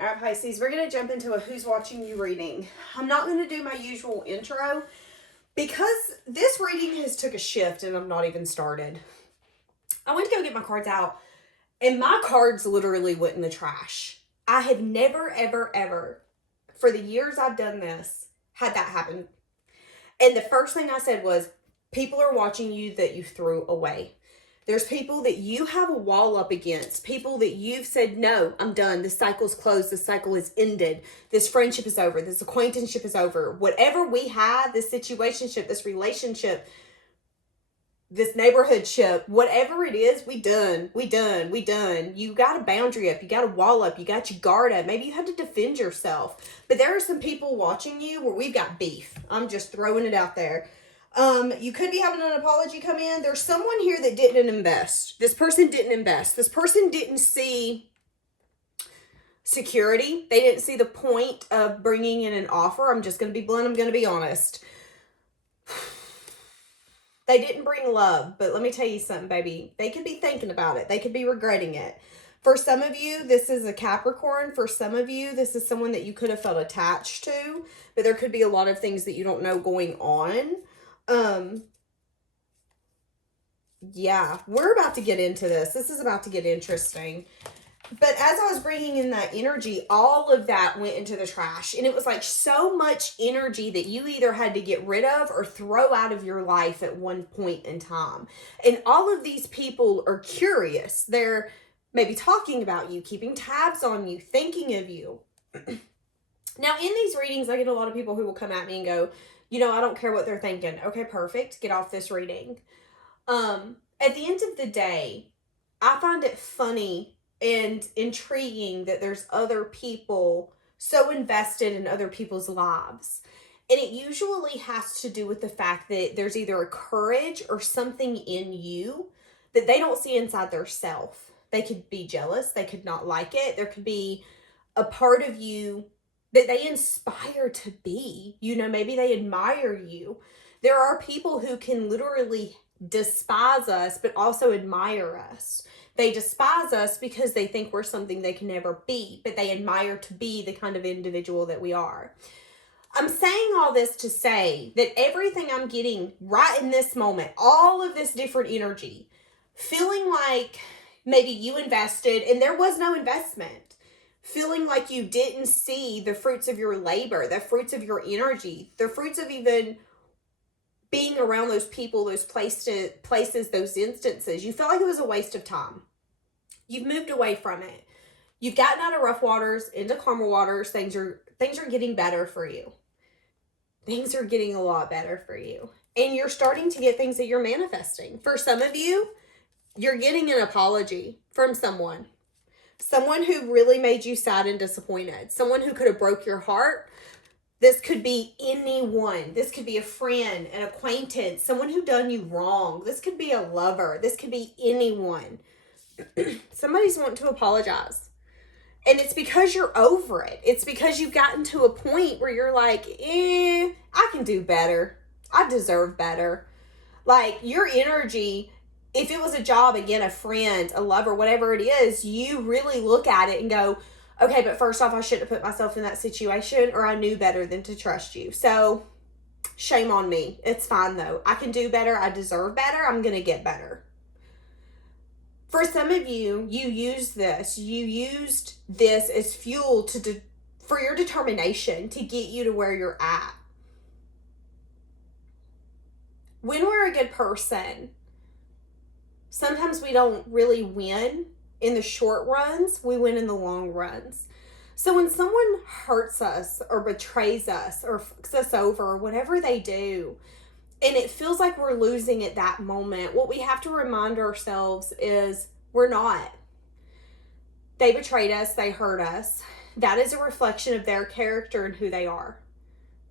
All right, Pisces, we're going to jump into a Who's Watching You reading. I'm not going to do my usual intro because this reading has took a shift and I'm not even started. I went to go get my cards out and my cards literally went in the trash. I have never, ever, ever, for the years I've done this, had that happen. And the first thing I said was, people are watching you that you threw away. There's people that you have a wall up against. People that you've said, no, I'm done. This cycle's closed. This cycle is ended. This friendship is over. This acquaintanceship is over. Whatever we have, this situationship, this relationship, this neighborhoodship, whatever it is, we done. You got a boundary up. You got a wall up. You got your guard up. Maybe you had to defend yourself. But there are some people watching you where we've got beef. I'm just throwing it out there. You could be having an apology come in. There's someone here that didn't invest. This person didn't invest. This person didn't see security. They didn't see the point of bringing in an offer. I'm just going to be blunt. I'm going to be honest. They didn't bring love, but let me tell you something, baby. They could be thinking about it. They could be regretting it. For some of you, this is a Capricorn. For some of you, this is someone that you could have felt attached to, but there could be a lot of things that you don't know going on. Yeah, we're about to get into this. This is about to get interesting. But as I was bringing in that energy, all of that went into the trash. And it was like so much energy that you either had to get rid of or throw out of your life at one point in time. And all of these people are curious. They're maybe talking about you, keeping tabs on you, thinking of you. Now, in these readings, I get a lot of people who will come at me and go, you know, I don't care what they're thinking. Okay, perfect. Get off this reading. At the end of the day, I find it funny and intriguing that there's other people so invested in other people's lives. And it usually has to do with the fact that there's either a courage or something in you that they don't see inside their self. They could be jealous. They could not like it. There could be a part of you that they inspire to be. You know, maybe they admire you. There are people who can literally despise us, but also admire us. They despise us because they think we're something they can never be, but they admire to be the kind of individual that we are. I'm saying all this to say that everything I'm getting right in this moment, all of this different energy, feeling like maybe you invested and there was no investment. Feeling like you didn't see the fruits of your labor, the fruits of your energy, the fruits of even being around those people, those places, those instances. You felt like it was a waste of time. You've moved away from it. You've gotten out of rough waters into calmer waters. Things are getting better for you. Things are getting a lot better for you. And you're starting to get things that you're manifesting. For some of you, you're getting an apology from someone. Someone who really made you sad and disappointed. Someone who could have broke your heart. This could be anyone. This could be a friend, an acquaintance, someone who done you wrong. This could be a lover. This could be anyone. Somebody's wanting to apologize. And it's because you're over it. It's because you've gotten to a point where you're like, I can do better. I deserve better. Like, your energy, if it was a job, again, a friend, a lover, whatever it is, you really look at it and go, okay, but first off, I shouldn't have put myself in that situation, or I knew better than to trust you. So, shame on me. It's fine, though. I can do better. I deserve better. I'm going to get better. For some of you, you used this as fuel for your determination to get you to where you're at. When we're a good person, sometimes we don't really win in the short runs. We win in the long runs. So when someone hurts us or betrays us or fucks us over or whatever they do, and it feels like we're losing at that moment, what we have to remind ourselves is we're not. They betrayed us. They hurt us. That is a reflection of their character and who they are.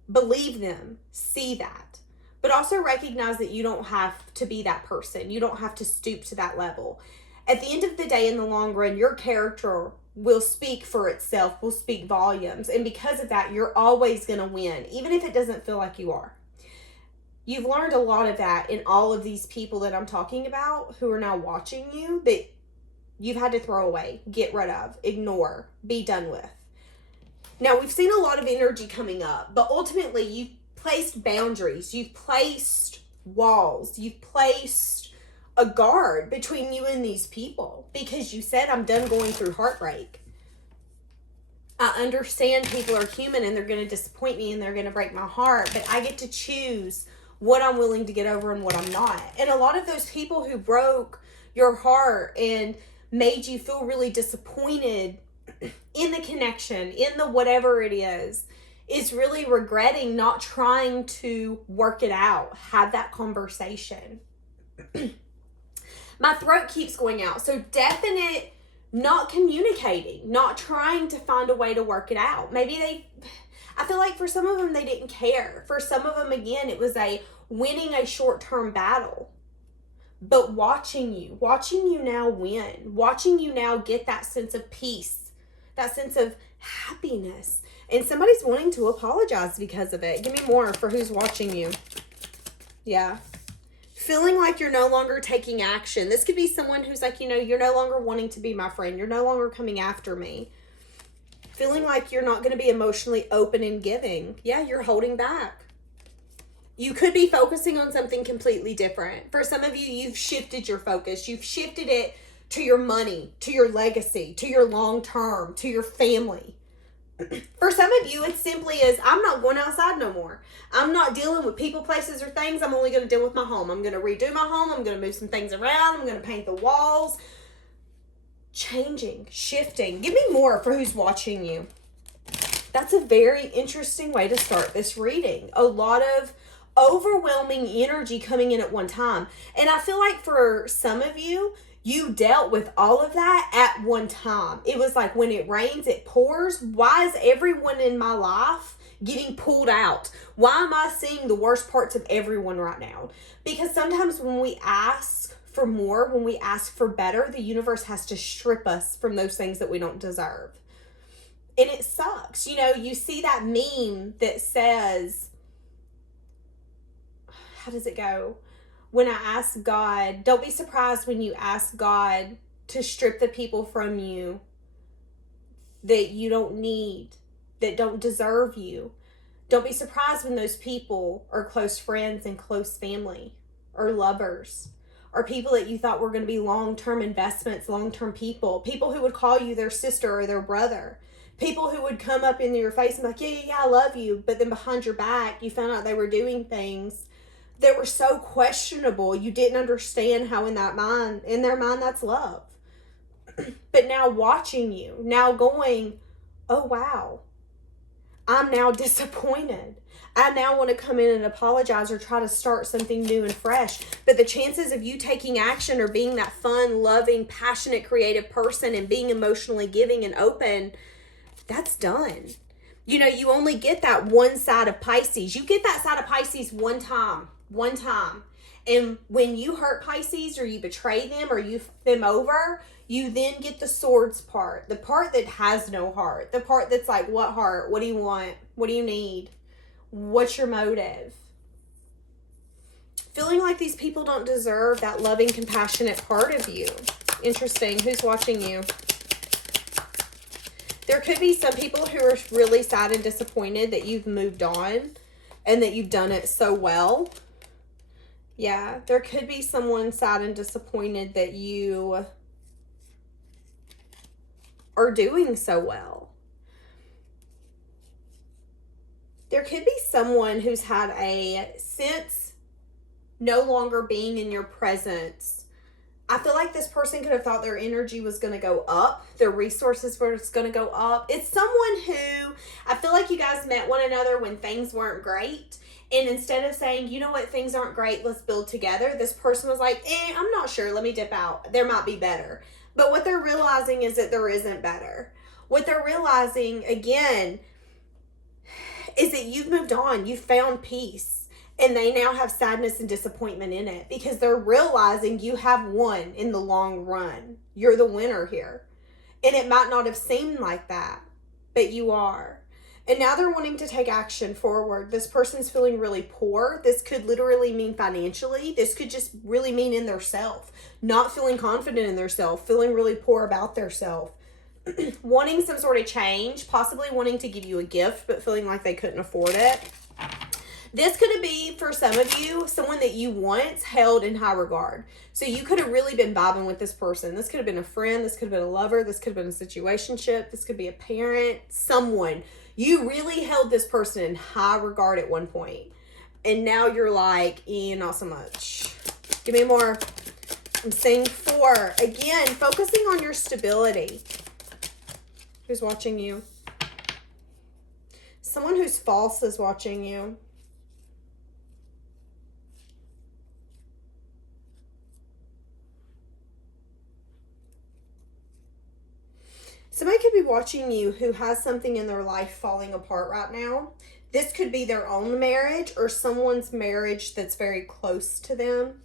Believe them. See that. But also recognize that you don't have to be that person. You don't have to stoop to that level. At the end of the day, in the long run, your character will speak for itself, will speak volumes. And because of that, you're always going to win, even if it doesn't feel like you are. You've learned a lot of that in all of these people that I'm talking about who are now watching you that you've had to throw away, get rid of, ignore, be done with. Now, we've seen a lot of energy coming up, but ultimately you've placed boundaries. You've placed walls. You've placed a guard between you and these people because you said, I'm done going through heartbreak. I understand people are human and they're going to disappoint me and they're going to break my heart, but I get to choose what I'm willing to get over and what I'm not. And a lot of those people who broke your heart and made you feel really disappointed in the connection, in the whatever it is really regretting not trying to work it out, have that conversation. My throat keeps going out. So definite not communicating, not trying to find a way to work it out. I feel like for some of them, they didn't care. For some of them, again, it was winning a short-term battle. But watching you now win, watching you now get that sense of peace, that sense of happiness. And somebody's wanting to apologize because of it. Give me more for who's watching you. Yeah. Feeling like you're no longer taking action. This could be someone who's like, you're no longer wanting to be my friend. You're no longer coming after me. Feeling like you're not going to be emotionally open and giving. Yeah, you're holding back. You could be focusing on something completely different. For some of you, you've shifted your focus. You've shifted it to your money, to your legacy, to your long term, to your family. For some of you, it simply is, I'm not going outside no more. I'm not dealing with people, places, or things. I'm only going to deal with my home. I'm going to redo my home. I'm going to move some things around. I'm going to paint the walls. Changing, shifting. Give me more for who's watching you. That's a very interesting way to start this reading. A lot of overwhelming energy coming in at one time. And I feel like for some of you, you dealt with all of that at one time. It was like when it rains, it pours. Why is everyone in my life getting pulled out? Why am I seeing the worst parts of everyone right now? Because sometimes when we ask for more, when we ask for better, the universe has to strip us from those things that we don't deserve. And it sucks. You see that meme that says, how does it go? When I ask God, don't be surprised when you ask God to strip the people from you that you don't need, that don't deserve you. Don't be surprised when those people are close friends and close family or lovers or people that you thought were going to be long-term investments, long-term people who would call you their sister or their brother, people who would come up in your face and be like, yeah, I love you. But then behind your back, you found out they were doing things that were so questionable. You didn't understand how in their mind, that's love. But now watching you, now going, oh, wow, I'm now disappointed. I now want to come in and apologize or try to start something new and fresh. But the chances of you taking action or being that fun, loving, passionate, creative person and being emotionally giving and open, that's done. You only get that one side of Pisces. You get that side of Pisces one time. And when you hurt Pisces or you betray them or you f them over, you then get the swords part, the part that has no heart, the part that's like, what heart? What do you want? What do you need? What's your motive? Feeling like these people don't deserve that loving, compassionate part of you. Interesting. Who's watching you? There could be some people who are really sad and disappointed that you've moved on and that you've done it so well. Yeah, there could be someone sad and disappointed that you are doing so well. There could be someone who's had a sense no longer being in your presence. I feel like this person could have thought their energy was going to go up. Their resources were going to go up. It's someone who, I feel like you guys met one another when things weren't great. And instead of saying, you know what, things aren't great, let's build together, this person was like, I'm not sure, let me dip out. There might be better. But what they're realizing is that there isn't better. What they're realizing, again, is that you've moved on. You've found peace. And they now have sadness and disappointment in it because they're realizing you have won in the long run. You're the winner here. And it might not have seemed like that, but you are. And now they're wanting to take action forward. This person's feeling really poor. This could literally mean financially. This could just really mean in their self. Not feeling confident in their self. Feeling really poor about their self. wanting some sort of change, possibly wanting to give you a gift, but feeling like they couldn't afford it. This could be, for some of you, someone that you once held in high regard. So you could have really been vibing with this person. This could have been a friend. This could have been a lover. This could have been a situationship. This could be a parent, someone. You really held this person in high regard at one point. And now you're like, not so much. Give me more. I'm saying 4. Again, focusing on your stability. Who's watching you? Someone who's false is watching you. Somebody could be watching you who has something in their life falling apart right now. This could be their own marriage or someone's marriage that's very close to them.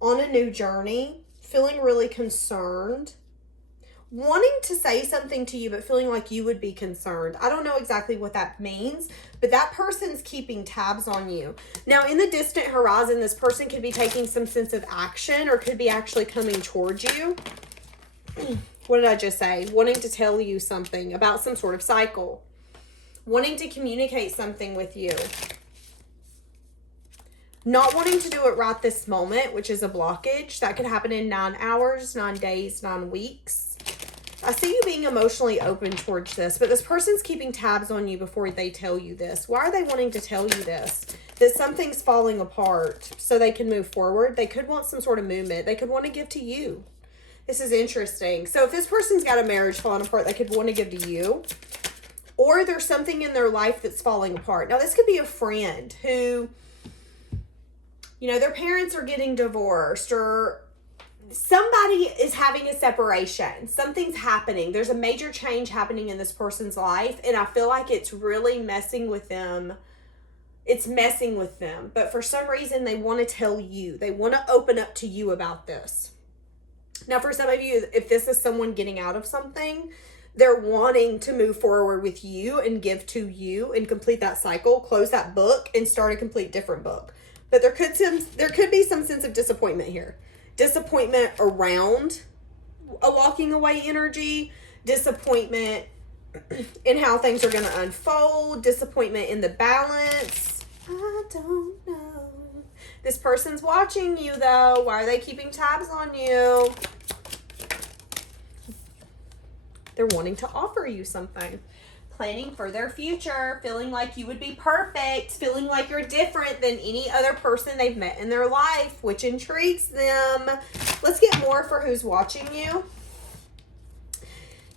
On a new journey, feeling really concerned. Wanting to say something to you, but feeling like you would be concerned. I don't know exactly what that means, but that person's keeping tabs on you. Now, in the distant horizon, this person could be taking some sense of action or could be actually coming towards you. What did I just say? Wanting to tell you something about some sort of cycle. Wanting to communicate something with you. Not wanting to do it right this moment, which is a blockage. That could happen in 9 hours, 9 days, 9 weeks. I see you being emotionally open towards this, but this person's keeping tabs on you before they tell you this. Why are they wanting to tell you this? That something's falling apart so they can move forward. They could want some sort of movement. They could want to give to you. This is interesting. So if this person's got a marriage falling apart, they could want to give to you. Or there's something in their life that's falling apart. Now, this could be a friend who, their parents are getting divorced or somebody is having a separation. Something's happening. There's a major change happening in this person's life, and I feel like it's really messing with them. It's messing with them. But for some reason, they want to tell you. They want to open up to you about this. Now, for some of you, if this is someone getting out of something, they're wanting to move forward with you and give to you and complete that cycle, close that book, and start a complete different book. But there could be some sense of disappointment here. Disappointment around a walking away energy, disappointment in how things are going to unfold, disappointment in the balance. I don't know. This person's watching you, though. Why are they keeping tabs on you? They're wanting to offer you something. Planning for their future. Feeling like you would be perfect. Feeling like you're different than any other person they've met in their life, which intrigues them. Let's get more for who's watching you.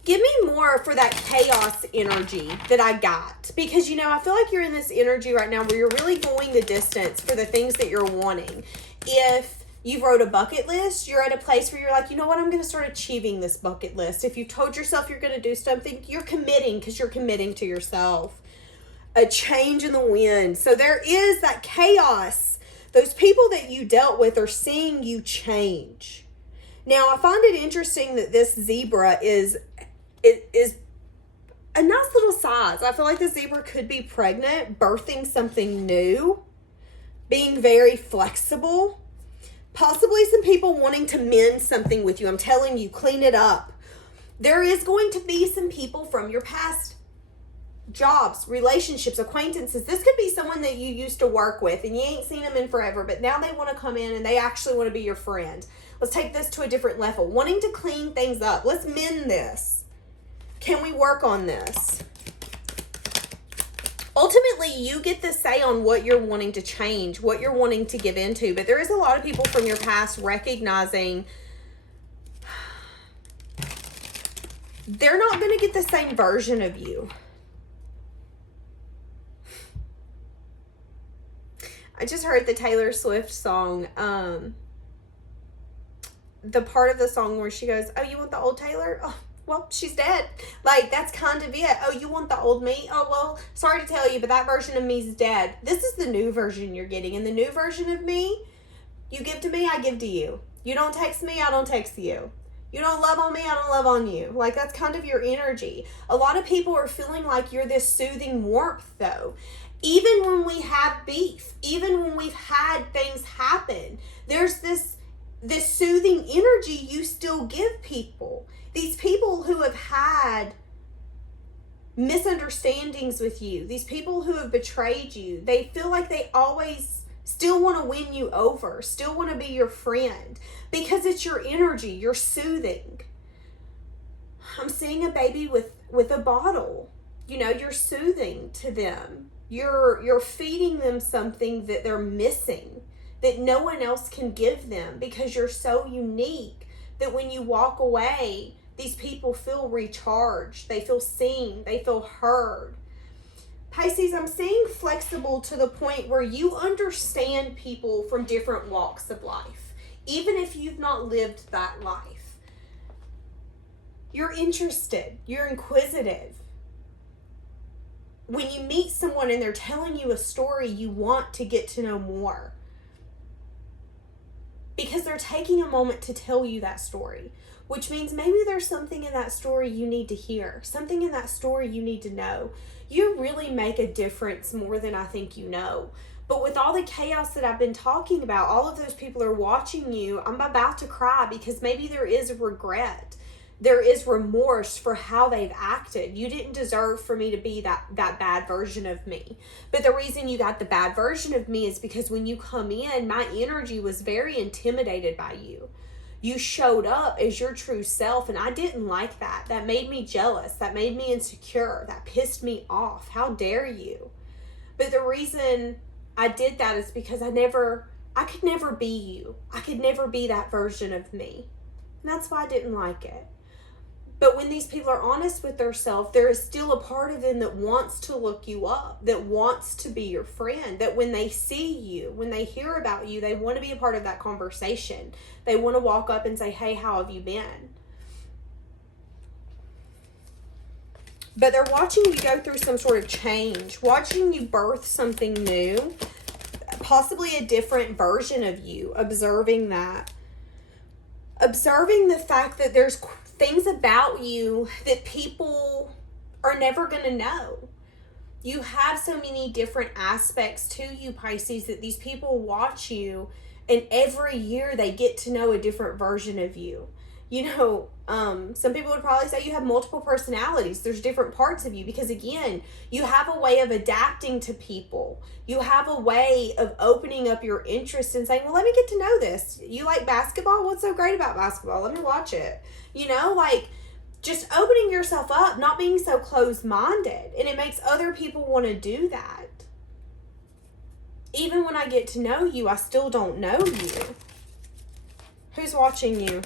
Give me more for that chaos energy that I got. Because, I feel like you're in this energy right now where you're really going the distance for the things that you're wanting. If you've wrote a bucket list, you're at a place where you're like, you know what, I'm going to start achieving this bucket list. If you've told yourself you're going to do something, you're committing because you're committing to yourself. A change in the wind. So there is that chaos. Those people that you dealt with are seeing you change. Now, I find it interesting that this zebra is a nice little size. I feel like the zebra could be pregnant, birthing something new, being very flexible. Possibly some people wanting to mend something with you. I'm telling you, clean it up. There is going to be some people from your past jobs, relationships, acquaintances. This could be someone that you used to work with and you ain't seen them in forever, but now they want to come in and they actually want to be your friend. Let's take this to a different level. Wanting to clean things up. Let's mend this. Can we work on this? Ultimately, you get the say on what you're wanting to change, what you're wanting to give into. But there is a lot of people from your past recognizing they're not going to get the same version of you. I just heard the Taylor Swift song, the part of the song where she goes, oh, you want the old Taylor? Oh, well, she's dead. Like, that's kind of it. Oh, you want the old me? Oh, well, sorry to tell you, but that version of me's dead. This is the new version you're getting. And the new version of me, you give to me, I give to you. You don't text me, I don't text you. You don't love on me, I don't love on you. Like, that's kind of your energy. A lot of people are feeling like you're this soothing warmth, though. Even when we have beef, even when we've had things happen, there's this soothing energy you still give people. These people who have had misunderstandings with you, these people who have betrayed you, they feel like they always still want to win you over, still want to be your friend because it's your energy, you're soothing. I'm seeing a baby with a bottle. You know, you're soothing to them. You're feeding them something that they're missing, that no one else can give them, because you're so unique that when you walk away, these people feel recharged. They feel seen. They feel heard. Pisces, I'm seeing flexible to the point where you understand people from different walks of life, even if you've not lived that life. You're interested. You're inquisitive. When you meet someone and they're telling you a story, you want to get to know more, because they're taking a moment to tell you that story, which means maybe there's something in that story you need to hear, something in that story you need to know. You really make a difference more than I think you know. But with all the chaos that I've been talking about, all of those people are watching you. I'm about to cry because maybe there is regret. There is remorse for how they've acted. You didn't deserve for me to be that bad version of me. But the reason you got the bad version of me is because when you come in, my energy was very intimidated by you. You showed up as your true self, and I didn't like that. That made me jealous. That made me insecure. That pissed me off. How dare you? But the reason I did that is because I could never be you. I could never be that version of me. And that's why I didn't like it. But when these people are honest with themselves, there is still a part of them that wants to look you up, that wants to be your friend, that when they see you, when they hear about you, they want to be a part of that conversation. They want to walk up and say, hey, how have you been? But they're watching you go through some sort of change, watching you birth something new, possibly a different version of you, observing that. Observing the fact that there's things about you that people are never going to know. You have so many different aspects to you, Pisces, that these people watch you, and every year they get to know a different version of you. You know, some people would probably say you have multiple personalities. There's different parts of you because, again, you have a way of adapting to people. You have a way of opening up your interest and saying, well, let me get to know this. You like basketball? What's so great about basketball? Let me watch it. You know, like just opening yourself up, not being so closed-minded. And it makes other people want to do that. Even when I get to know you, I still don't know you. Who's watching you?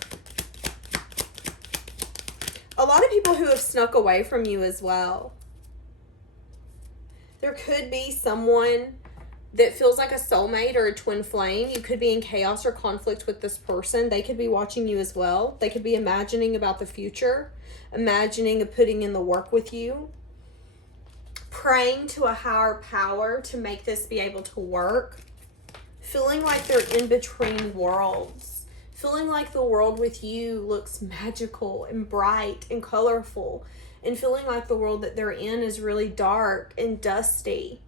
A lot of people who have snuck away from you as well. There could be someone that feels like a soulmate or a twin flame. You could be in chaos or conflict with this person. They could be watching you as well. They could be imagining about the future, imagining of putting in the work with you, praying to a higher power to make this be able to work, feeling like they're in between worlds. Feeling like the world with you looks magical and bright and colorful, and feeling like the world that they're in is really dark and dusty.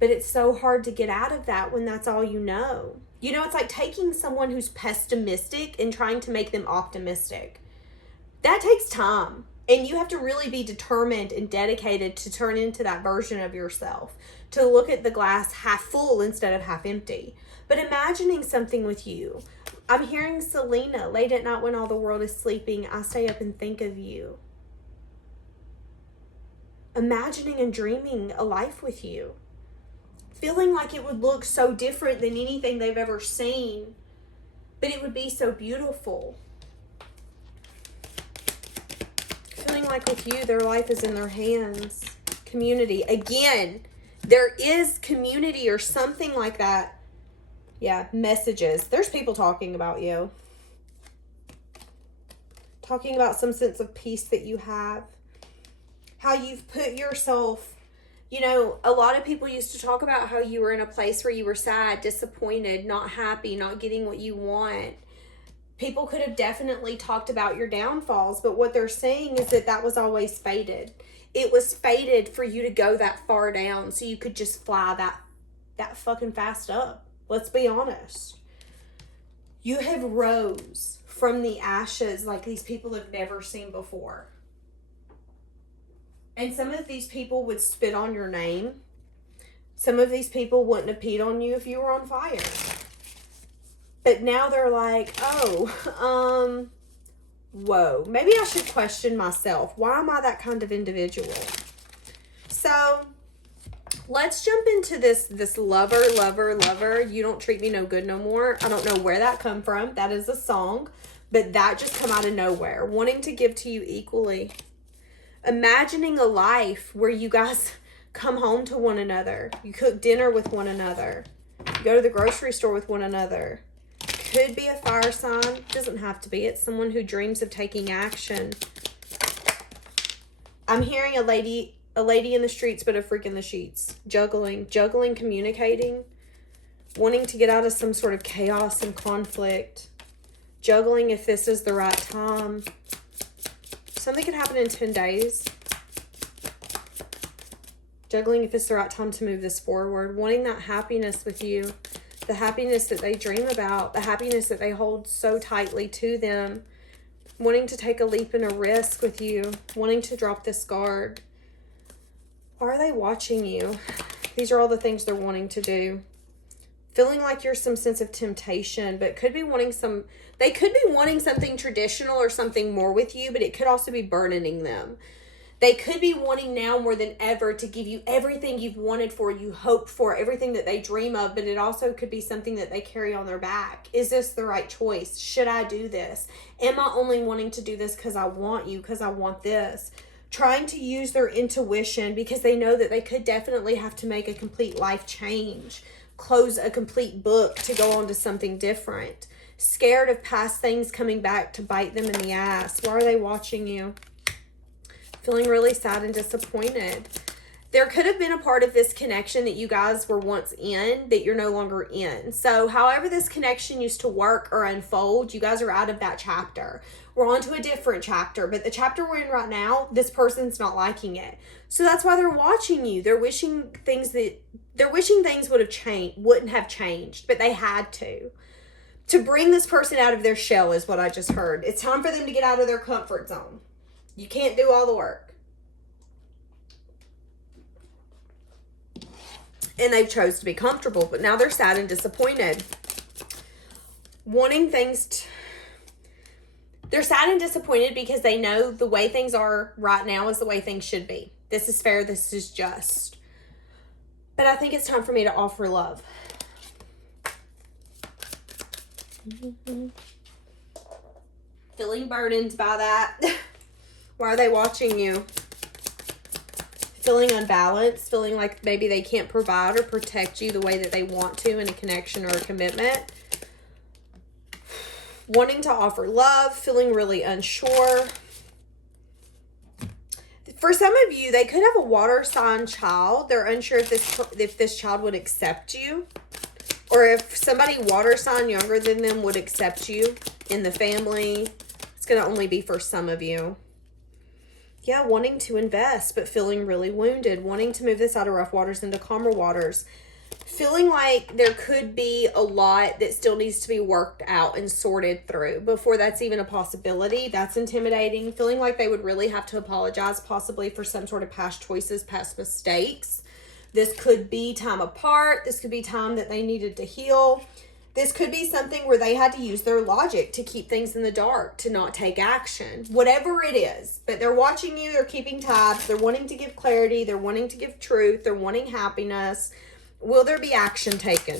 But it's so hard to get out of that when that's all you know. You know, it's like taking someone who's pessimistic and trying to make them optimistic. That takes time. And you have to really be determined and dedicated to turn into that version of yourself, to look at the glass half full instead of half empty. But imagining something with you. I'm hearing Selena, late at night when all the world is sleeping, I stay up and think of you. Imagining and dreaming a life with you. Feeling like it would look so different than anything they've ever seen, but it would be so beautiful. Feeling like with you, their life is in their hands. Community. Again, there is community or something like that. Yeah, messages. There's people talking about you. Talking about some sense of peace that you have. How you've put yourself, you know, a lot of people used to talk about how you were in a place where you were sad, disappointed, not happy, not getting what you want. People could have definitely talked about your downfalls, but what they're saying is that that was always fated. It was fated for you to go that far down so you could just fly that fucking fast up. Let's be honest. You have rose from the ashes like these people have never seen before. And some of these people would spit on your name. Some of these people wouldn't have peed on you if you were on fire. But now they're like, oh, whoa, maybe I should question myself. Why am I that kind of individual? So let's jump into this lover. You don't treat me no good no more. I don't know where that come from. That is a song, but that just come out of nowhere. Wanting to give to you equally. Imagining a life where you guys come home to one another. You cook dinner with one another. You go to the grocery store with one another. Could be a fire sign. Doesn't have to be. It's someone who dreams of taking action. I'm hearing a lady in the streets, but a freak in the sheets. Juggling, communicating. Wanting to get out of some sort of chaos and conflict. Juggling if this is the right time. Something could happen in 10 days. Juggling if it's the right time to move this forward. Wanting that happiness with you. The happiness that they dream about. The happiness that they hold so tightly to them. Wanting to take a leap and a risk with you. Wanting to drop this guard. Why are they watching you? These are all the things they're wanting to do. Feeling like you're some sense of temptation, but could be wanting they could be wanting something traditional or something more with you, but it could also be burdening them. They could be wanting now more than ever to give you everything you've wanted for, you hope for, everything that they dream of, but it also could be something that they carry on their back. Is this the right choice? Should I do this? Am I only wanting to do this because I want you, because I want this? Trying to use their intuition because they know that they could definitely have to make a complete life change. Close a complete book to go on to something different. Scared of past things coming back to bite them in the ass. Why are they watching you? Feeling really sad and disappointed. There could have been a part of this connection that you guys were once in that you're no longer in. So however this connection used to work or unfold, you guys are out of that chapter. We're on to a different chapter, but the chapter we're in right now, this person's not liking it. So that's why they're watching you. They're wishing things wouldn't have changed, but they had to. To bring this person out of their shell is what I just heard. It's time for them to get out of their comfort zone. You can't do all the work. And they've chose to be comfortable, but now they're sad and disappointed. They're sad and disappointed because they know the way things are right now is the way things should be. This is fair. This is just. But I think it's time for me to offer love. Feeling burdened by that. Why are they watching you? Feeling unbalanced, feeling like maybe they can't provide or protect you the way that they want to in a connection or a commitment. Wanting to offer love, feeling really unsure. For some of you, they could have a water sign child. They're unsure if this child would accept you. Or if somebody water sign younger than them would accept you in the family. It's going to only be for some of you. Yeah, wanting to invest, but feeling really wounded. Wanting to move this out of rough waters into calmer waters. Feeling like there could be a lot that still needs to be worked out and sorted through before that's even a possibility. That's intimidating. Feeling like they would really have to apologize possibly for some sort of past choices, past mistakes. This could be time apart. This could be time that they needed to heal. This could be something where they had to use their logic to keep things in the dark, to not take action, whatever it is. But they're watching you. They're keeping tabs. They're wanting to give clarity. They're wanting to give truth. They're wanting happiness. Will there be action taken?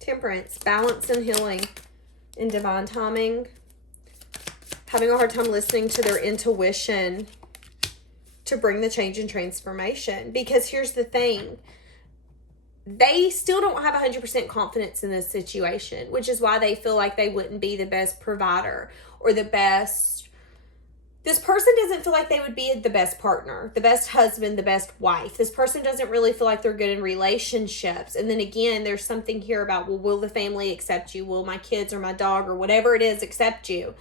Temperance, balance and healing in divine timing. Having a hard time listening to their intuition to bring the change and transformation. Because here's the thing. They still don't have 100% confidence in this situation, which is why they feel like they wouldn't be the best provider or the best. This person doesn't feel like they would be the best partner, the best husband, the best wife. This person doesn't really feel like they're good in relationships. And then again, there's something here about, well, will the family accept you? Will my kids or my dog or whatever it is accept you?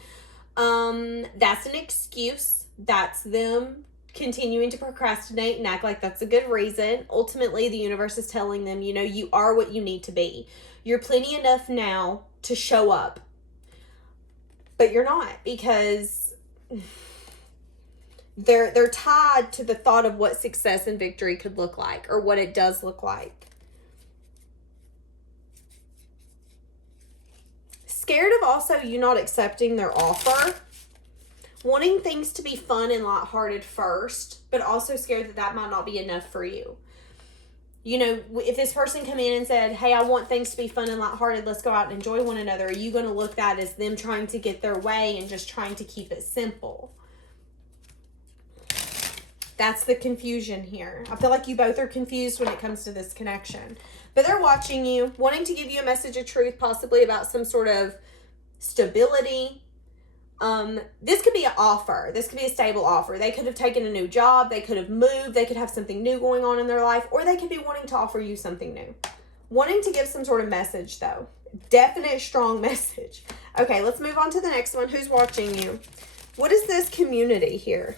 That's an excuse. That's them continuing to procrastinate and act like that's a good reason. Ultimately, the universe is telling them, you know, you are what you need to be. You're plenty enough now to show up. But you're not, because they're tied to the thought of what success and victory could look like, or what it does look like. Scared of also you not accepting their offer. Wanting things to be fun and lighthearted first, but also scared that that might not be enough for you. You know, if this person come in and said, hey, I want things to be fun and lighthearted, let's go out and enjoy one another, are you going to look at that as them trying to get their way and just trying to keep it simple? That's the confusion here. I feel like you both are confused when it comes to this connection. But they're watching you, wanting to give you a message of truth, possibly about some sort of stability. This could be an offer. This could be a stable offer. They could have taken a new job. They could have moved. They could have something new going on in their life. Or they could be wanting to offer you something new. Wanting to give some sort of message, though. Definite, strong message. Okay, let's move on to the next one. Who's watching you? What is this community here?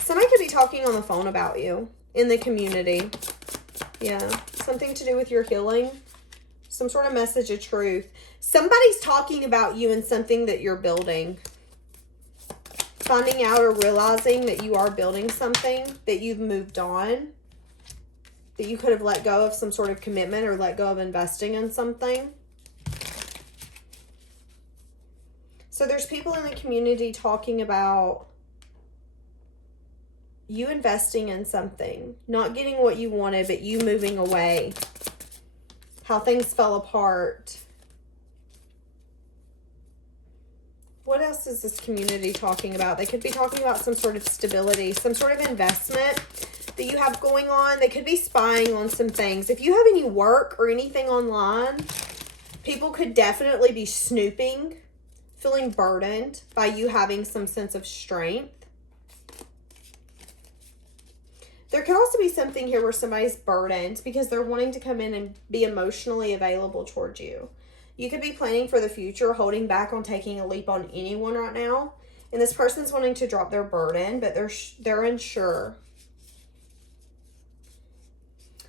Somebody could be talking on the phone about you in the community. Yeah, something to do with your healing. Some sort of message of truth. Somebody's talking about you and something that you're building. Finding out or realizing that you are building something, that you've moved on, that you could have let go of some sort of commitment or let go of investing in something. So there's people in the community talking about you investing in something, not getting what you wanted, but you moving away. How things fell apart. What else is this community talking about? They could be talking about some sort of stability, some sort of investment that you have going on. They could be spying on some things. If you have any work or anything online, people could definitely be snooping, feeling burdened by you having some sense of strength. There could also be something here where somebody's burdened because they're wanting to come in and be emotionally available towards you. You could be planning for the future, holding back on taking a leap on anyone right now. And this person's wanting to drop their burden, but they're unsure.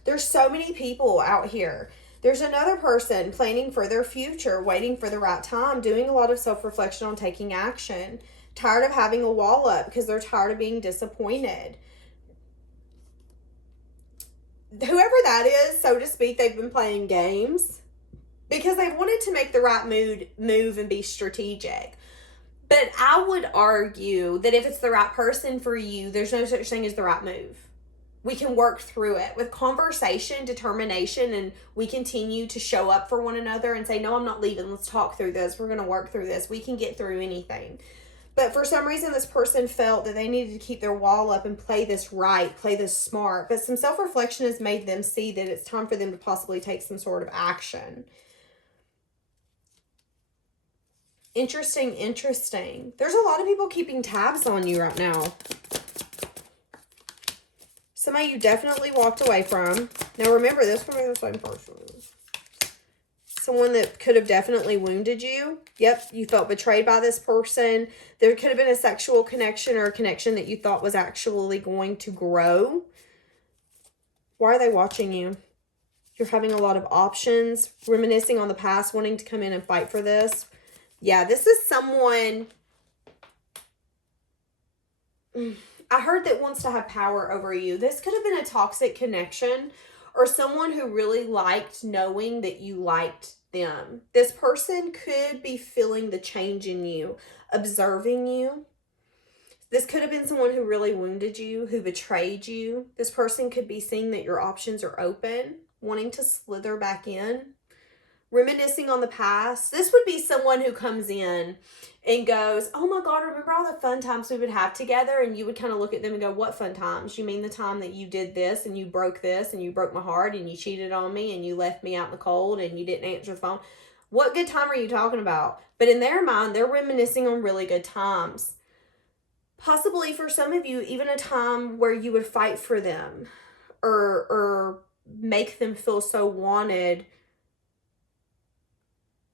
There's so many people out here. There's another person planning for their future, waiting for the right time, doing a lot of self-reflection on taking action. Tired of having a wall up because they're tired of being disappointed. Whoever that is, so to speak, they've been playing games because they wanted to make the right move and be strategic. But I would argue that if it's the right person for you, there's no such thing as the right move. We can work through it with conversation, determination, and we continue to show up for one another and say, no, I'm not leaving. Let's talk through this. We're going to work through this. We can get through anything. But for some reason, this person felt that they needed to keep their wall up and play this right, play this smart. But some self-reflection has made them see that it's time for them to possibly take some sort of action. Interesting. There's a lot of people keeping tabs on you right now. Somebody you definitely walked away from. Now remember, this one is the same person. Someone that could have definitely wounded you. Yep, you felt betrayed by this person. There could have been a sexual connection or a connection that you thought was actually going to grow. Why are they watching you? You're having a lot of options, reminiscing on the past, wanting to come in and fight for this. Yeah, this is someone I heard that wants to have power over you. This could have been a toxic connection or someone who really liked knowing that you liked them. This person could be feeling the change in you, observing you. This could have been someone who really wounded you, who betrayed you. This person could be seeing that your options are open, wanting to slither back in, reminiscing on the past. This would be someone who comes in and goes, oh my God, remember all the fun times we would have together? And you would kind of look at them and go, what fun times? You mean the time that you did this and you broke this and you broke my heart and you cheated on me and you left me out in the cold and you didn't answer the phone? What good time are you talking about? But in their mind, they're reminiscing on really good times. Possibly for some of you, even a time where you would fight for them or make them feel so wanted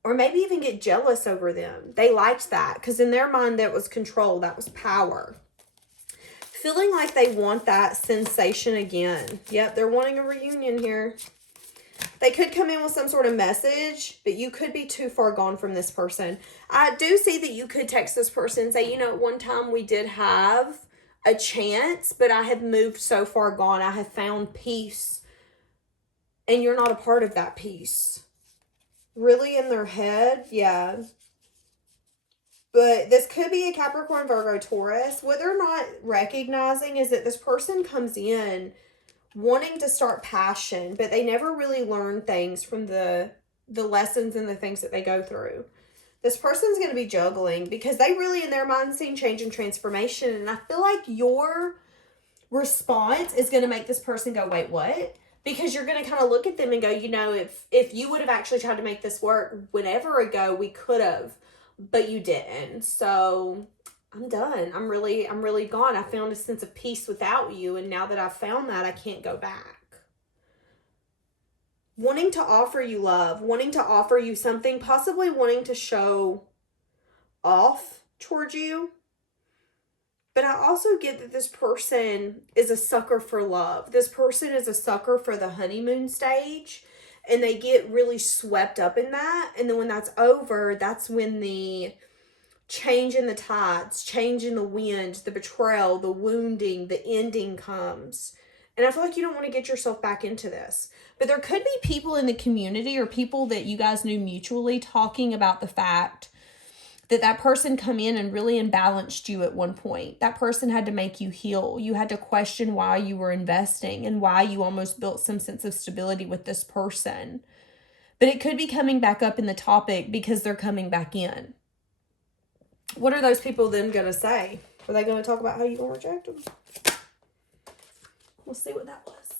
or maybe even get jealous over them. They liked that because in their mind that was control, that was power. Feeling like they want that sensation again. Yep, they're wanting a reunion here. They could come in with some sort of message, but you could be too far gone from this person. I do see that you could text this person and say, you know, at one time we did have a chance, but I have moved so far gone. I have found peace, and you're not a part of that peace. Really in their head, yeah. But this could be a Capricorn, Virgo, Taurus. What they're not recognizing is that this person comes in wanting to start passion, but they never really learn things from the lessons and the things that they go through. This person's going to be juggling because they really, in their mind, seen change and transformation. And I feel like your response is going to make this person go, wait, what? Because you're going to kind of look at them and go, you know, if you would have actually tried to make this work whenever ago, we could have, but you didn't. So I'm done. I'm really gone. I found a sense of peace without you. And now that I've found that, I can't go back. Wanting to offer you love, wanting to offer you something, possibly wanting to show off towards you. But I also get that this person is a sucker for love. This person is a sucker for the honeymoon stage. And they get really swept up in that. And then when that's over, that's when the change in the tides, change in the wind, the betrayal, the wounding, the ending comes. And I feel like you don't want to get yourself back into this. But there could be people in the community or people that you guys knew mutually talking about the fact that that person come in and really imbalanced you at one point. That person had to make you heal. You had to question why you were investing and why you almost built some sense of stability with this person. But it could be coming back up in the topic because they're coming back in. What are those people then going to say? Are they going to talk about how you're going to reject them? We'll see what that was.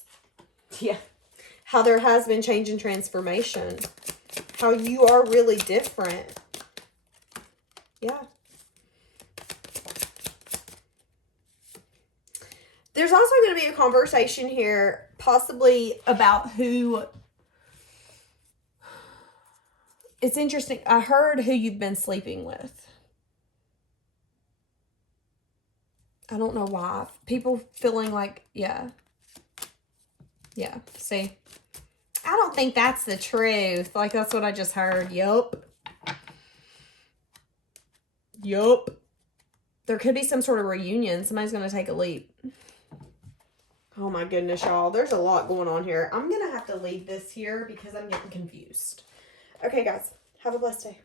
Yeah. How there has been change and transformation. How you are really different. Yeah. There's also going to be a conversation here, possibly about who... It's interesting. I heard who you've been sleeping with. I don't know why. People feeling like, yeah. Yeah, see? I don't think that's the truth. Like, that's what I just heard. Yup. There could be some sort of reunion. Somebody's going to take a leap. Oh my goodness, y'all. There's a lot going on here. I'm going to have to leave this here because I'm getting confused. Okay, guys. Have a blessed day.